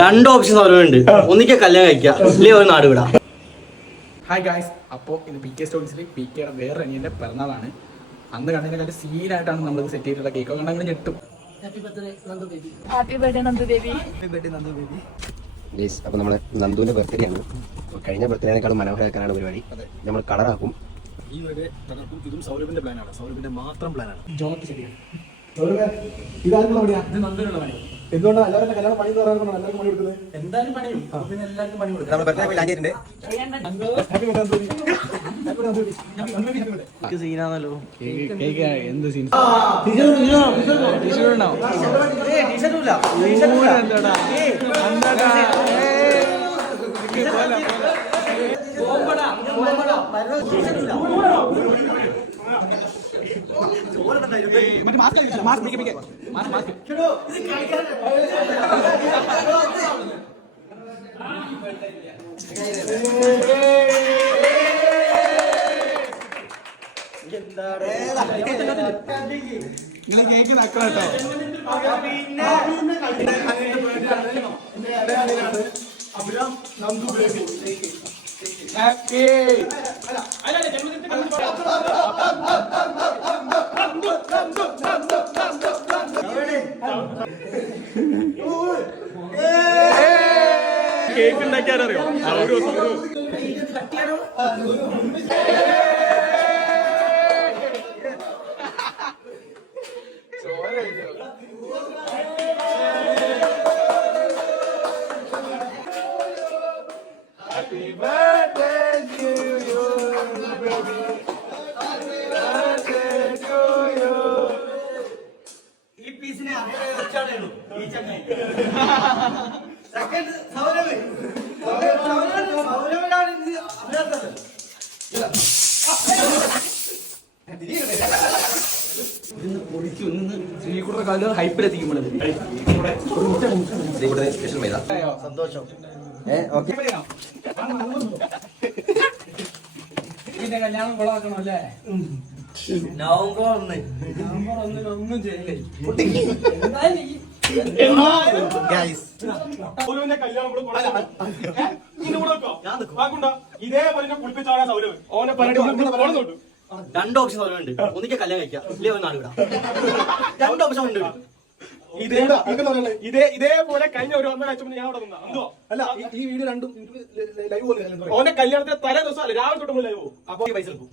രണ്ട് ഓപ്ഷൻ അവരുണ്ട്. ഒന്നിക്ക് കല്യാണം കഴിക്കാം, ഇല്ലേ ഒരു നാട് വിടാം. ഹായ് ഗായ്സ്, അപ്പോൾ ഇത് പി കെ സ്റ്റോൺസിൽ പി കെയുടെ വേറെ അനിയൻ്റെ പിറന്നാളാണ്. അന്ന് കണ്ടതിനെക്കാട്ടി സീനായിട്ടാണ് നമ്മൾ സെറ്റ് ചെയ്തിട്ടുള്ള കേക്ക് കണ്ടെങ്കിൽ ഞെട്ടും. അപ്പോൾ നമ്മുടെ നന്ദുവിന്റെ ബർത്ത്ഡേ ആണ്. കഴിഞ്ഞ ബർത്ത്ഡേനേക്കാളും മനോഹരമാക്കാനാണ് പരിപാടി. നമ്മൾ കളറാക്കും. ഈ ഒരു തകർക്കും. ഇതും സൗരഭിന്റെ പ്ലാനാണ്, സൗരഭിന്റെ മാത്രം പ്ലാനാണ്. എന്തുകൊണ്ടാണ് എല്ലാവരുടെ കല്യാണം പണി എല്ലാവർക്കും പണി കൊടുക്കുന്നത്? എന്തായാലും പണിയും, പിന്നെ എല്ലാവർക്കും പണി കൊടുക്കും. എന്ത് സീൻ കേക്ക് നക്കട്ടോ. കേക്ക് ഉണ്ടാക്കിയാലറിയോ? Happy birthday to you, baby. Happy birthday to you. ഈ പീസിനെ അങ്ങനെ വെച്ചാണേളൂ ഈ ചങ്ങായി. സെക്കൻഡ് സൗരവ്. സൗരവിനാണ് ഇത് അഭിനന്ദനം. ഇന്ന് പൊടിച്ചു നിന്ന് ശ്രീകുട്ടറെ കാലം ഹൈപ്പിലെത്തിക്കുമ്പോഴത് സ്പെഷ്യൽ മൈദ. സന്തോഷം. ഓക്കെ. ഇതിന്റെ കല്യാണം കൊളാക്കണം അല്ലേ? നവംബർ 1 ഒന്നും ചെയ്യില്ലേ? രണ്ട് ഓപ്ഷൻ അവരുണ്ട്. ഒന്നിക്ക് കല്യാണം കഴിക്കാം, ഇല്ലേ ഒരു നാട് വിടാം. രണ്ട് ഓപ്ഷൻ ഉണ്ട്. ഇതേപോലെ കഴിഞ്ഞ ഒരു 1.5 ആഴ്ച ഞാൻ അവിടെ നിന്നാ എന്തോ അല്ല ഈ വീഡിയോ രണ്ടും ലൈവ് പോലെ ഓന്റെ കല്യാണത്തിന് തലേ ദിവസം അല്ല രാവിലെ തൊട്ട് ലൈവ് പോകും. അപ്പൊ പൈസ എടുക്കും.